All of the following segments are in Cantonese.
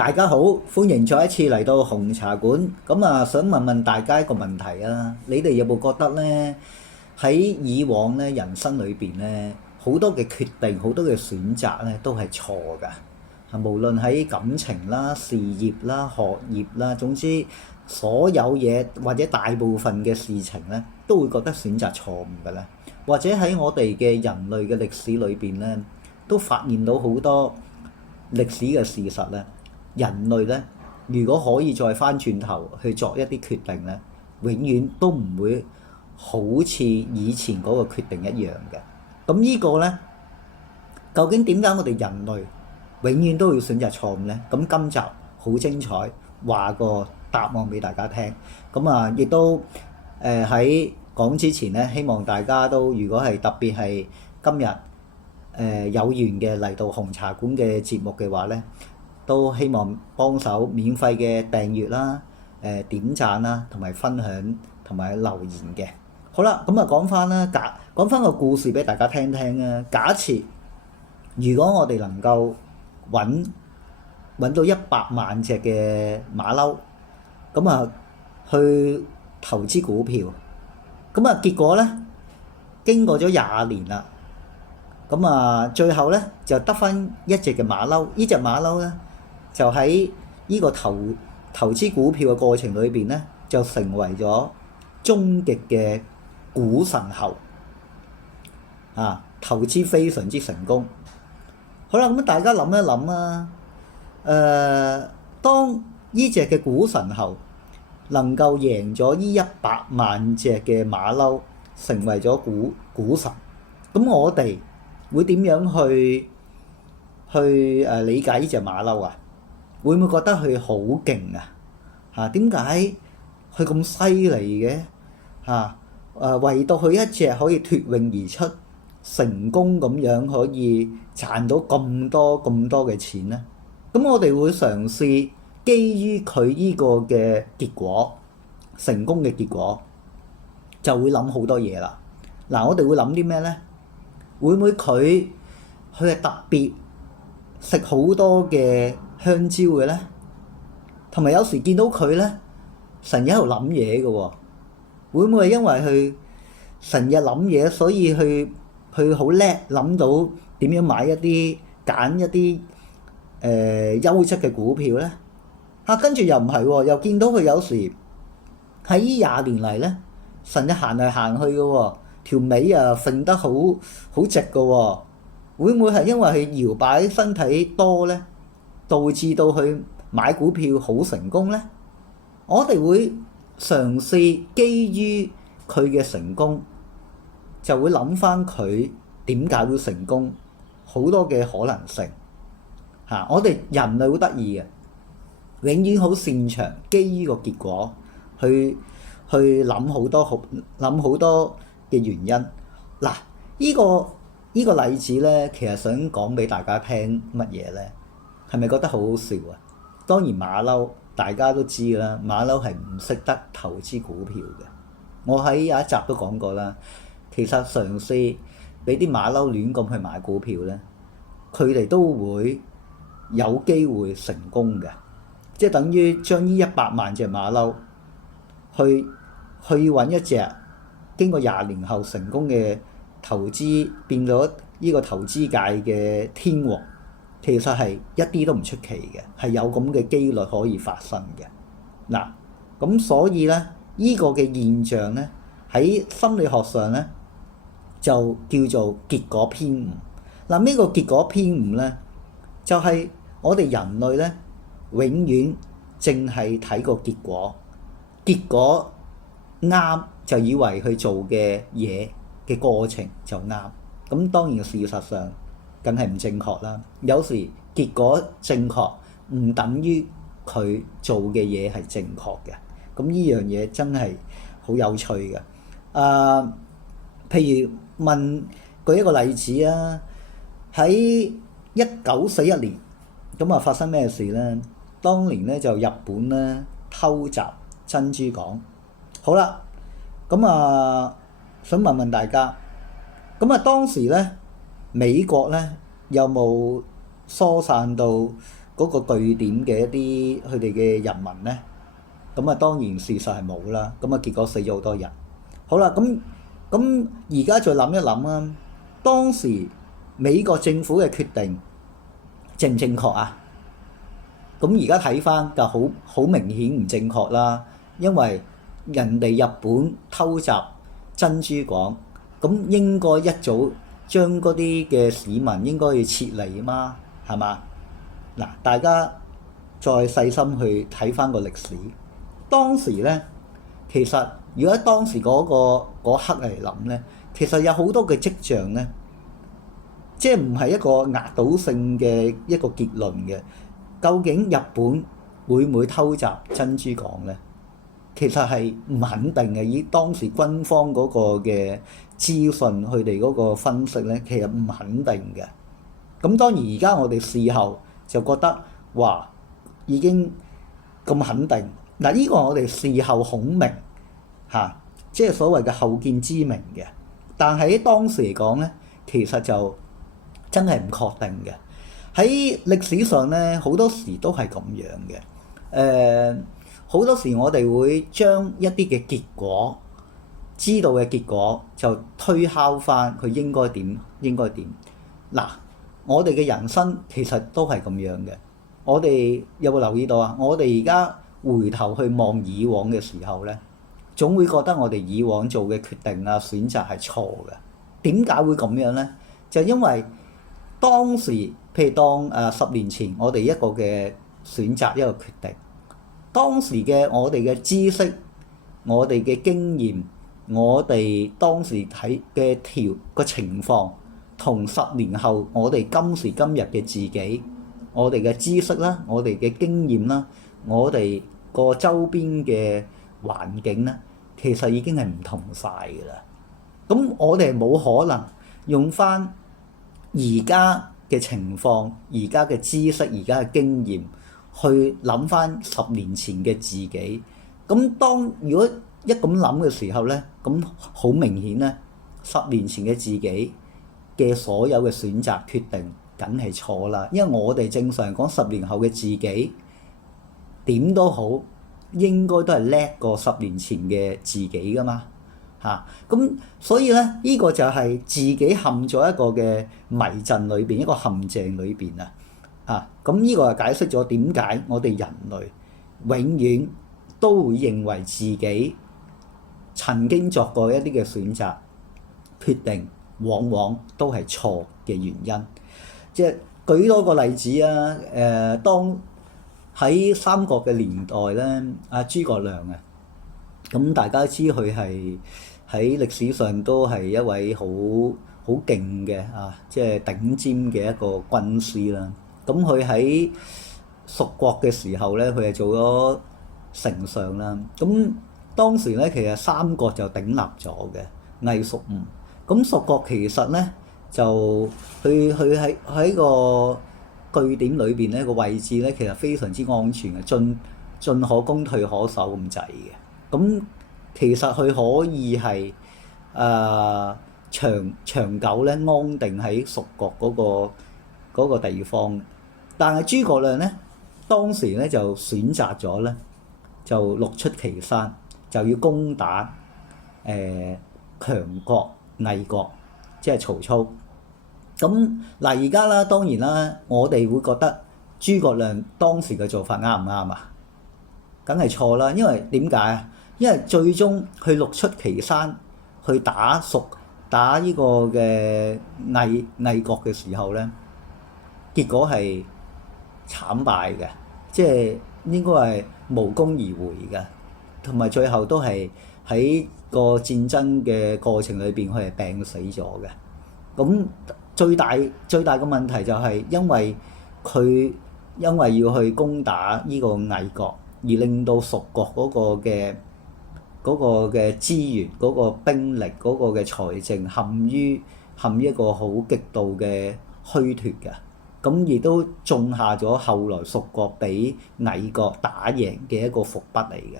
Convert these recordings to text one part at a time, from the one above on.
大家好，歡迎再一次嚟到紅茶館。想問問大家一個問題啊，你哋有冇覺得呢？喺以往咧人生裏邊咧，好多嘅決定、好多嘅選擇咧，都係錯㗎。無論喺感情啦、事業啦、學業啦，總之所有嘢或者大部分嘅事情咧，都會覺得選擇錯誤嘅咧。或者喺我哋嘅人類嘅歷史裏邊咧，都發現到好多歷史嘅事實咧。人類咧，如果可以再翻轉頭去作一啲決定咧，永遠都唔會好似以前嗰個決定一樣嘅。咁呢個咧，究竟點解我哋人類永遠都要選擇錯誤咧？咁今集好精彩，話個答案俾大家聽。亦都喺講之前咧，希望大家都如果係特別係今日有緣嘅嚟到紅茶館嘅節目嘅話咧，都希望幫手免費嘅訂閱啦、點讚啦，同埋分享同埋留言嘅。好啦，講翻啦，講翻個故事俾大家聽聽啊。假設如果我哋能夠揾到100萬隻嘅馬騮，去投資股票，結果咧經過咗20年啦，最後咧就得翻一隻嘅馬騮。呢隻馬騮咧就喺呢個投資股票嘅過程裏邊咧，就成為咗終極嘅股神猴啊！投資非常之成功。好啦，大家諗一諗啊，當呢隻嘅股神猴能夠贏咗呢100萬隻嘅馬騮，成為咗股神，咁我哋會點樣去理解呢隻馬騮啊？會唔會覺得佢好勁啊？點解佢咁犀利嘅？唯獨佢一隻可以脫穎而出，成功咁樣可以賺到咁多嘅錢咧？咁我哋會嘗試基於佢呢個嘅結果，成功嘅結果，就會諗好多嘢啦。我哋會諗啲咩咧？會唔會佢係特別食好多嘅香蕉嘅咧？同埋有時見到佢咧，成日喺度諗嘢嘅喎。會唔會係因為佢成日諗嘢，所以佢好叻，諗到點樣買揀一啲優質嘅股票咧？跟住又唔係喎，又見到佢有時喺呢20年嚟咧，成日行嚟行去嘅喎，條尾啊揈得好直嘅喎。會唔會係因為佢搖擺身體多咧，導致到佢買股票好成功咧？我哋會嘗試基於佢嘅成功，就會諗翻佢點解會成功，好多嘅可能性。我哋人類好得意嘅，永遠好擅長基於個結果去諗好多嘅原因。呢個例子咧，其實想講俾大家聽乜嘢咧？係咪覺得好好笑啊？當然馬騮大家都知啦，馬騮係唔識得投資股票嘅。我喺有一集都講過啦，其實嘗試俾啲馬騮亂咁去買股票咧，佢哋都會有機會成功嘅。即係等於將呢100萬隻馬騮去揾一隻經過20年後成功嘅投資，變咗呢個投資界嘅天王，其實係一啲都唔出奇嘅，係有咁嘅機率可以發生嘅。咁所以咧，呢個嘅現象咧，喺心理學上咧就叫做結果偏誤。呢個結果偏誤咧，就係我哋人類咧永遠淨係睇個結果，結果啱就以為佢做嘅嘢嘅過程就啱。咁當然事實上梗係唔正確啦。有時結果正確唔等於佢做嘅嘢係正確嘅。咁呢樣嘢真係好有趣嘅。譬如舉一個例子啊，喺1941年發生咩事咧？當年咧就日本咧偷襲珍珠港。好啦，想問問大家，當時咧美國咧有冇疏散到嗰個據點嘅一啲佢哋嘅人民咧？咁啊當然事實係冇啦，咁啊結果死咗好多人。好啦，咁而家再諗一諗啊，當時美國政府嘅決定正唔正確啊？咁而家睇翻就好明顯唔正確啦，因為人哋日本偷襲珍珠港，咁應該一早將嗰啲嘅市民應該要撤離啊嘛，係嘛？嗱，大家再細心去睇翻個歷史，當時咧其實如果喺當時嗰刻嚟諗咧，其實有好多嘅跡象咧，即係唔係一個壓倒性嘅一個結論嘅。究竟日本會唔會偷襲珍珠港咧？其實係唔肯定嘅，以當時軍方嗰個嘅資訊，佢哋嗰個分析咧，其實唔肯定嘅。咁當然而家我哋事後就覺得哇，已經咁肯定。嗱，呢個我哋事後孔明嚇，即係所謂嘅後見之明嘅。但係喺當時嚟講咧，其實就真係唔確定嘅。喺歷史上咧，好多時都係咁樣嘅。好多時我哋會將一啲嘅結果，知道嘅結果就推敲翻佢應該點，應該點。嗱，我哋嘅人生其實都係咁樣嘅。我哋有冇留意到啊？我哋而家回頭去望以往嘅時候咧，總會覺得我哋以往做嘅決定啊、選擇係錯嘅。點解會咁樣咧？就因為當時譬如當10年前我哋一個嘅選擇，一個決定，當時嘅我哋嘅知識、我哋嘅經驗、我哋當時睇嘅個情況，同10年後我哋今時今日嘅自己，我哋嘅知識啦、我哋嘅經驗啦、我哋個周邊嘅環境咧，其實已經係唔同晒㗎啦。咁我哋冇可能用翻而家嘅情況、而家嘅知識、而家嘅經驗去諗翻10年前嘅自己。咁如果一咁諗嘅時候咧，咁好明顯咧，10年前嘅自己嘅所有嘅選擇決定梗係錯啦。因為我哋正常講10年後嘅自己點都好，應該都係叻過10年前嘅自己噶嘛。咁所以咧，呢個就係自己陷咗一個嘅迷陣裏邊，一個陷阱裏邊啊。咁呢個就解釋咗點解我哋人類永遠都會認為自己曾經作過一啲嘅選擇決定，往往都係錯嘅原因。即係舉多個例子啊，當喺三國嘅年代咧，阿諸葛亮啊，咁大家知佢係喺歷史上都係一位好勁嘅即係頂尖嘅一個軍師啦。咁佢喺蜀國嘅時候咧，佢係做咗丞相啦。咁當時咧，其實三國就鼎立咗嘅魏蜀吳。咁蜀國其實咧就佢喺個據點裏邊咧，個位置咧，其實非常之安全嘅，進可攻退可守咁滯嘅。咁其實佢可以係長久咧安定喺蜀國嗰個地方。但係諸葛亮咧當時咧就選擇咗咧就六出祁山，就要攻打強國魏國，即係曹操。咁嗱而家啦，當然啦，我哋會覺得諸葛亮當時嘅做法啱唔啱啊？梗係錯啦，因為點解啊？因為最終去六出祁山去打呢個嘅魏國嘅時候咧，結果係慘敗嘅，即係應該係無功而回嘅，同埋最後都係喺個戰爭嘅過程裏邊，佢係病死咗嘅。咁最大嘅問題就係因為要去攻打呢個魏國，而令到蜀國嗰個嘅資源、嗰個兵力、嗰個嘅財政陷於一個好極度嘅虛脱嘅。咁亦都種下咗後來蜀國俾魏國打贏嘅一個伏筆嚟嘅。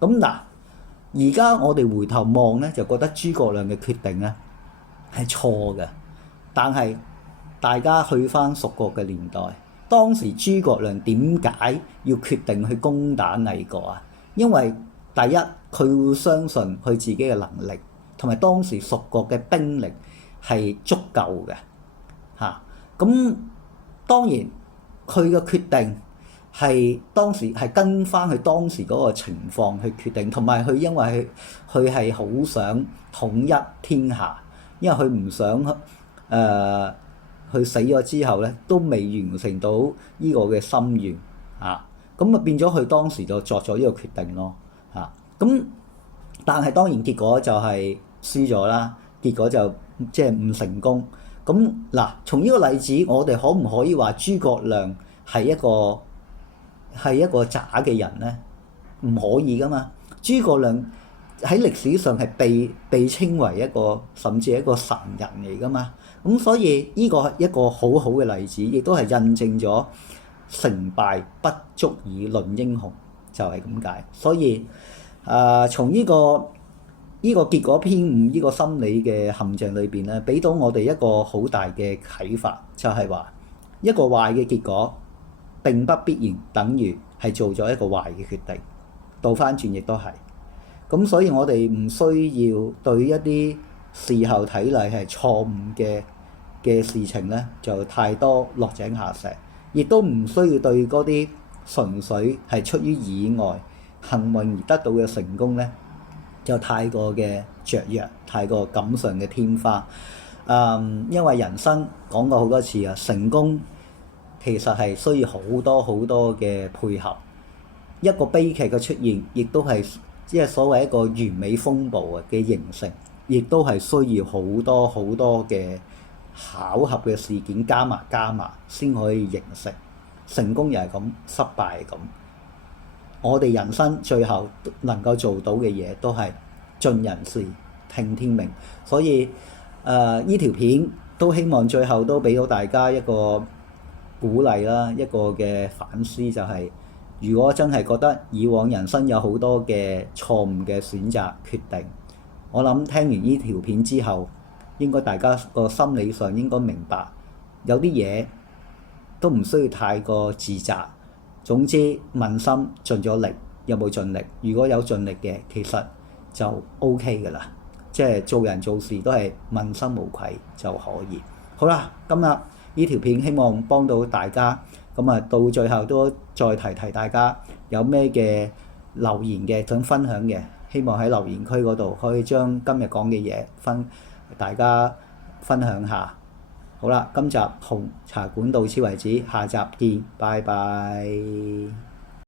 咁嗱，而家我哋回頭望咧，就覺得諸葛亮嘅決定咧係錯嘅。但係大家去翻蜀國嘅年代，當時諸葛亮點解要決定去攻打魏國啊？因為第一，佢會相信佢自己嘅能力，同埋當時蜀國嘅兵力係足夠嘅嚇。咁當然佢嘅決定係當時係跟翻佢當時嗰個情況去決定，同埋佢因為佢係好想統一天下，因為佢唔想佢死咗之後咧都未完成到呢個嘅心願啊，咁啊變咗佢當時就作咗呢個決定咯嚇。咁但係當然結果就係輸咗啦，結果就即係唔成功。咁嗱，從呢個例子，我哋可唔可以話諸葛亮係一個渣嘅人咧？唔可以噶嘛。諸葛亮喺歷史上係被稱為一個甚至係一個神人嚟噶嘛。咁所以呢個係一個好好嘅例子，亦都係印證咗成敗不足以論英雄，就係咁解。所以從呢個結果偏誤呢個心理嘅陷阱裏邊咧，俾到我哋一個好大嘅啟發，就係話一個壞嘅結果並不必然等於係做咗一個壞嘅決定，倒翻轉亦都係。咁所以我哋唔需要對一啲事後睇嚟係錯誤嘅事情咧，就太多落井下石，亦都唔需要對嗰啲純粹係出於意外幸運而得到嘅成功咧，就太過嘅雀躍，太過錦上嘅添花。因為人生講過好多次啊，成功其實係需要好多好多嘅配合。一個悲劇嘅出現，亦都係即係所謂一個完美風暴嘅形成，亦都係需要好多好多嘅巧合嘅事件加埋先可以形成。成功又係咁，失敗係咁。我哋人生最後能夠做到嘅嘢都係盡人事聽天命。所以呢條片都希望最後都俾到大家一個鼓勵啦，一個嘅反思，就係如果真係覺得以往人生有好多嘅錯誤嘅選擇決定，我諗聽完呢條片之後，應該大家個心理上應該明白，有啲嘢都唔需要太過自責。總之問心盡咗力，有冇盡力？如果有盡力嘅，其實就 OK 㗎啦。即係做人做事都係問心無愧就可以。好啦，今日呢條片希望幫到大家。咁啊，到最後都再提大家有咩嘅留言嘅想分享嘅，希望喺留言區嗰度可以將今日講嘅嘢大家分享下。好啦，今集紅茶館到此為止，下集見，拜拜。